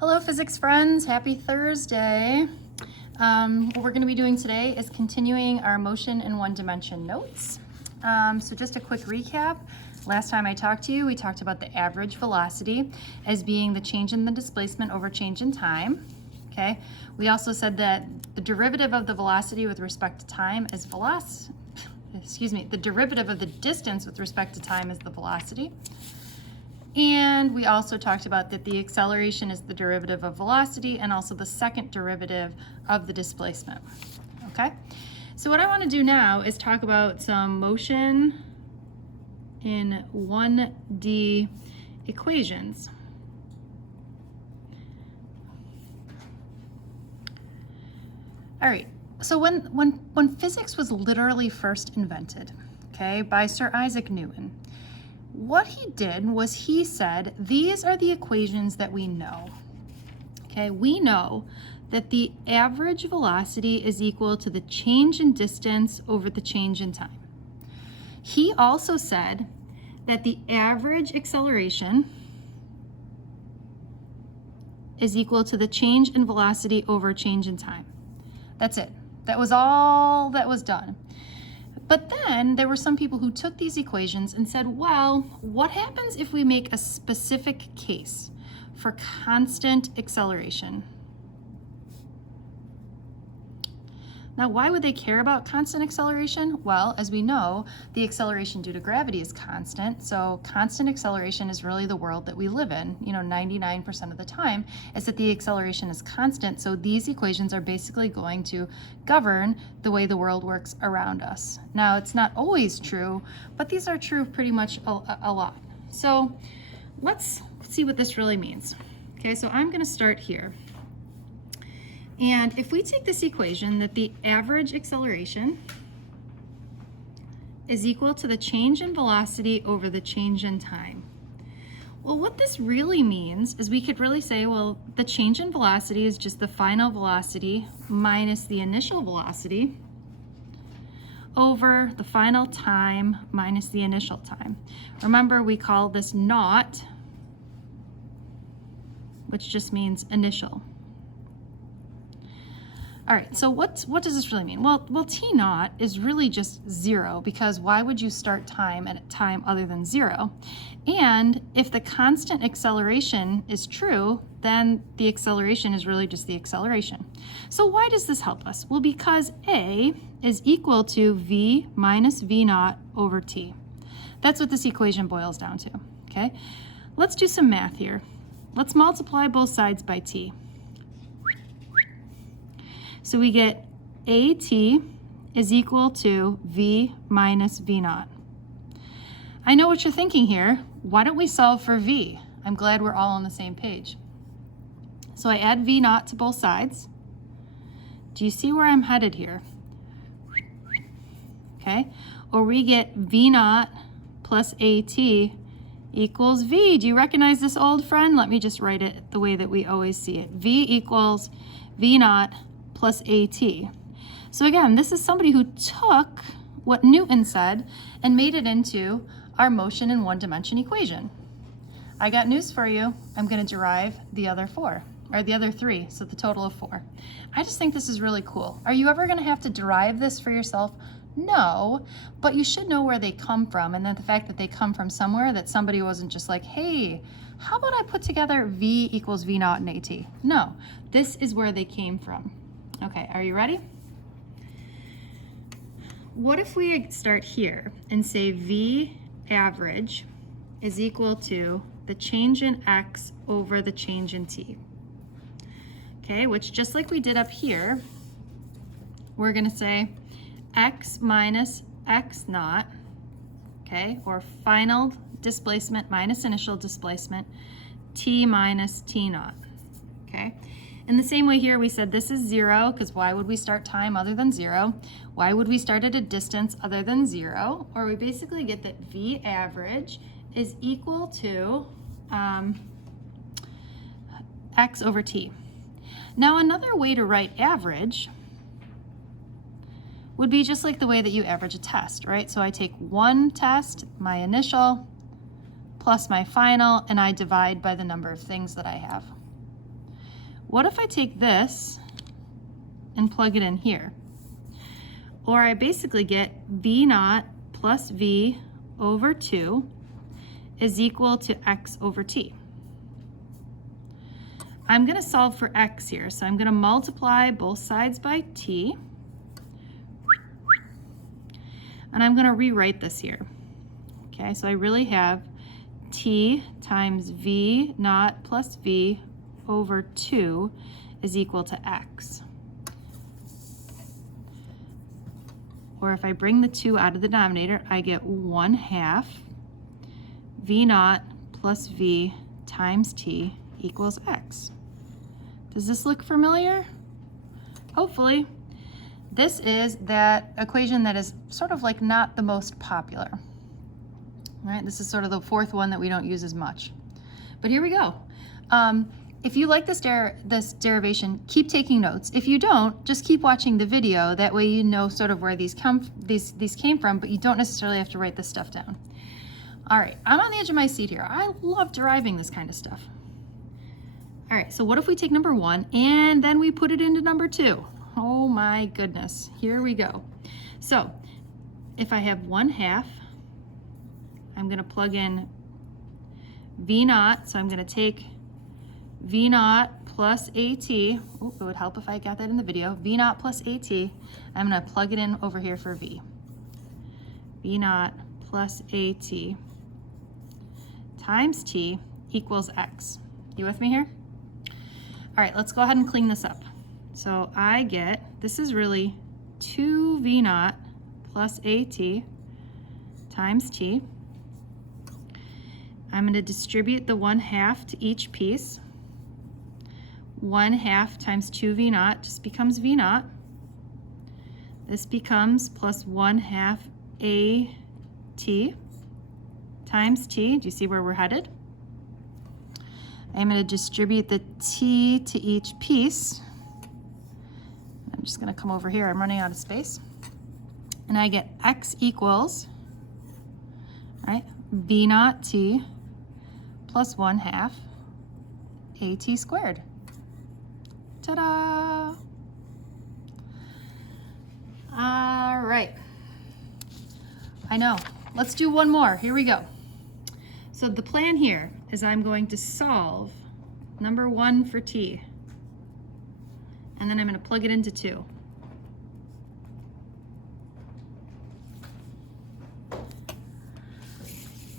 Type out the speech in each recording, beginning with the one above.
Hello physics friends, happy Thursday. What we're going to be doing today is continuing our motion in one dimension notes. So just a quick recap. Last time I talked to you, we talked about the average velocity as being the change in the displacement over change in time. Okay. We also said that the derivative of the velocity with respect to time is the derivative of the distance with respect to time is the velocity. And we also talked about that the acceleration is the derivative of velocity and also the second derivative of the displacement. Okay, so what I want to do now is talk about some motion in 1D equations. All right, so when physics was literally first invented, okay, by Sir Isaac Newton, what he did was he said, these are the equations that we know. Okay, we know that the average velocity is equal to the change in distance over the change in time. He also said that the average acceleration is equal to the change in velocity over change in time. That's it. That was all that was done. But then there were some people who took these equations and said, well, what happens if we make a specific case for constant acceleration? Now, why would they care about constant acceleration? Well, as we know, the acceleration due to gravity is constant. So constant acceleration is really the world that we live in. 99% of the time is that the acceleration is constant. So these equations are basically going to govern the way the world works around us. Now, it's not always true, but these are true pretty much a lot. So let's see what this really means. Okay, so I'm going to start here. And if we take this equation that the average acceleration is equal to the change in velocity over the change in time. Well, what this really means is we could really say, well, the change in velocity is just the final velocity minus the initial velocity over the final time minus the initial time. Remember, we call this naught, which just means initial. All right, so what does this really mean? Well, T naught is really just zero, because why would you start time at a time other than zero? And if the constant acceleration is true, then the acceleration is really just the acceleration. So why does this help us? Well, because A is equal to V minus V naught over T. That's what this equation boils down to, okay? Let's do some math here. Let's multiply both sides by T. So we get AT is equal to V minus V naught. I know what you're thinking here. Why don't we solve for V? I'm glad we're all on the same page. So I add V naught to both sides. Do you see where I'm headed here? Okay, or we get V naught plus AT equals V. Do you recognize this old friend? Let me just write it the way that we always see it. V equals V naught plus AT. So again, this is somebody who took what Newton said and made it into our motion in one dimension equation. I got news for you. I'm going to derive the other three, so the total of 4. I just think this is really cool. Are you ever going to have to derive this for yourself? No, but you should know where they come from, and then the fact that they come from somewhere, that somebody wasn't just like, hey, how about I put together V equals V naught and AT? No, this is where they came from. Okay, are you ready? What if we start here and say V average is equal to the change in X over the change in T? Okay, which just like we did up here, we're gonna say X minus X naught, okay, or final displacement minus initial displacement, T minus T naught, okay? In the same way here, we said this is 0, because why would we start time other than 0? Why would we start at a distance other than 0? Or we basically get that V average is equal to X over T. Now, another way to write average would be just like the way that you average a test, right? So I take one test, my initial, plus my final, and I divide by the number of things that I have. what if I take this and plug it in here? Or I basically get v naught plus v over 2 is equal to x over t. I'm going to solve for x here, so I'm going to multiply both sides by t, and I'm going to rewrite this here. Okay, so I really have t times v naught plus v over 2 is equal to x. Or if I bring the 2 out of the denominator, I get 1/2 v naught plus v times t equals x. Does this look familiar? Hopefully. This is that equation that is sort of like not the most popular. All right, this is sort of the fourth one that we don't use as much. But here we go. If you like this derivation, keep taking notes. If you don't, just keep watching the video. That way you know sort of where these came from, but you don't necessarily have to write this stuff down. All right, I'm on the edge of my seat here. I love deriving this kind of stuff. All right, so what if we take number 1 and then we put it into number 2? Oh my goodness, here we go. So if I have 1/2, I'm gonna plug in v naught, so I'm gonna take v naught plus at. Oh, it would help if I got that in the video. V naught plus at. I'm gonna plug it in over here for v. V naught plus at times t equals x. You with me here? All right, let's go ahead and clean this up. So I get, this is really 2 v naught plus at times t. I'm going to distribute the 1/2 to each piece. 1/2 times 2 v naught just becomes v naught. This becomes plus 1/2 at times t. Do you see where we're headed? I'm going to distribute the t to each piece. I'm just going to come over here. I'm running out of space. And I get x equals, right, v naught t plus 1/2 at squared. Ta-da! All right. I know. Let's do one more. Here we go. So the plan here is I'm going to solve number 1 for t, and then I'm going to plug it into 2.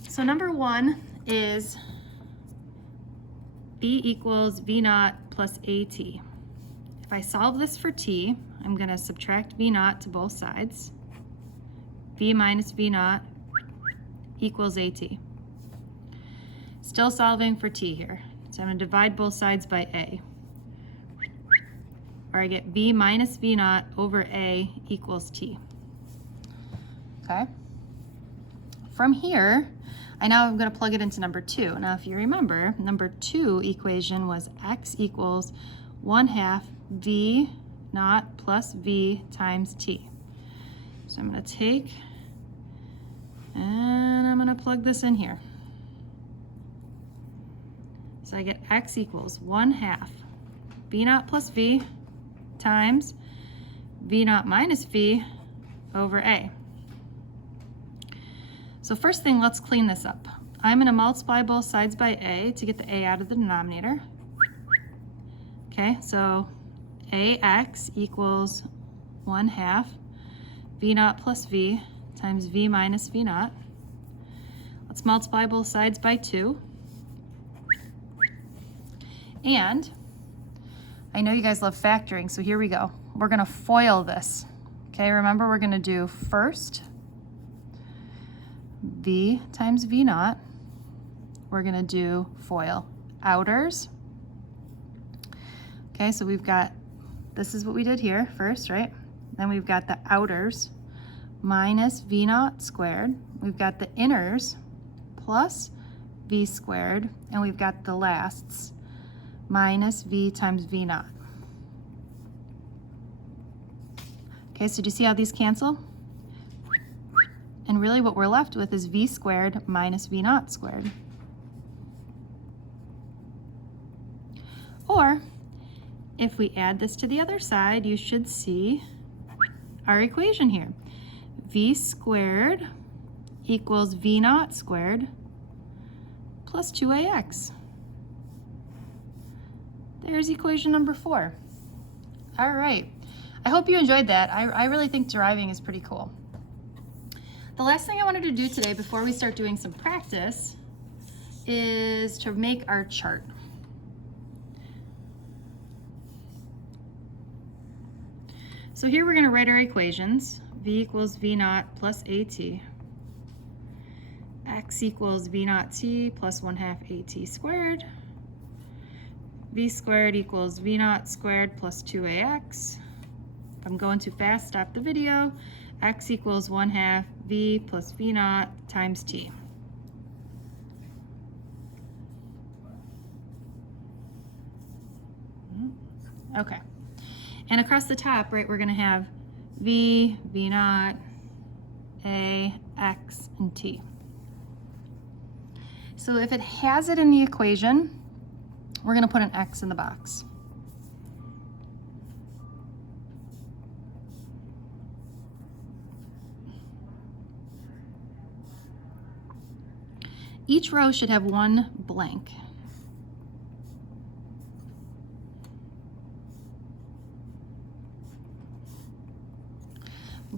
So number 1 is b equals v naught plus at. If I solve this for t, I'm going to subtract v naught to both sides. v minus v naught equals at. Still solving for t here. So I'm going to divide both sides by a. Or I get v minus v naught over a equals t. Okay. From here, I'm going to plug it into number 2. Now, if you remember, number 2 equation was x equals 1/2 v naught plus v times t. So I'm going to take and I'm going to plug this in here. So I get x equals 1/2 v naught plus v times v naught minus v over a. So first thing, let's clean this up. I'm going to multiply both sides by a to get the a out of the denominator. Okay, so ax equals 1/2 v naught plus v times v minus v naught. Let's multiply both sides by 2. And I know you guys love factoring, so here we go. We're going to FOIL this. Okay, remember we're going to do first v times v naught. We're going to do FOIL outers. Okay, so we've got, this is what we did here first, right? Then we've got the outers minus v naught squared. We've got the inners plus v squared, and we've got the lasts minus v times v naught. Okay, so do you see how these cancel? And really what we're left with is v squared minus v naught squared. Or if we add this to the other side, you should see our equation here. V squared equals V naught squared plus 2AX. There's equation number 4. All right, I hope you enjoyed that. I really think deriving is pretty cool. The last thing I wanted to do today before we start doing some practice is to make our chart. So here we're going to write our equations. V equals V naught plus AT. X equals V naught T plus 1/2 AT squared. V squared equals V naught squared plus 2AX. If I'm going too fast, stop the video. X equals 1/2 V plus V naught times T. Okay. And across the top, right, we're going to have V, V naught, A, X, and T. So if it has it in the equation, we're going to put an X in the box. Each row should have one blank.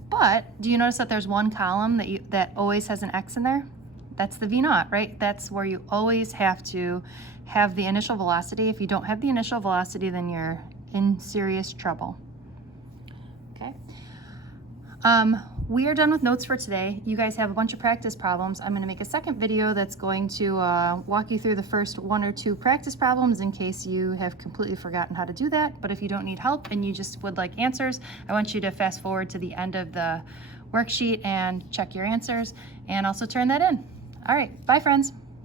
But do you notice that there's one column that always has an X in there? That's the V naught, right? That's where you always have to have the initial velocity. If you don't have the initial velocity, then you're in serious trouble. Okay. We are done with notes for today. You guys have a bunch of practice problems. I'm going to make a second video that's going to walk you through the first 1 or 2 practice problems in case you have completely forgotten how to do that. But if you don't need help and you just would like answers, I want you to fast forward to the end of the worksheet and check your answers and also turn that in. All right, bye friends.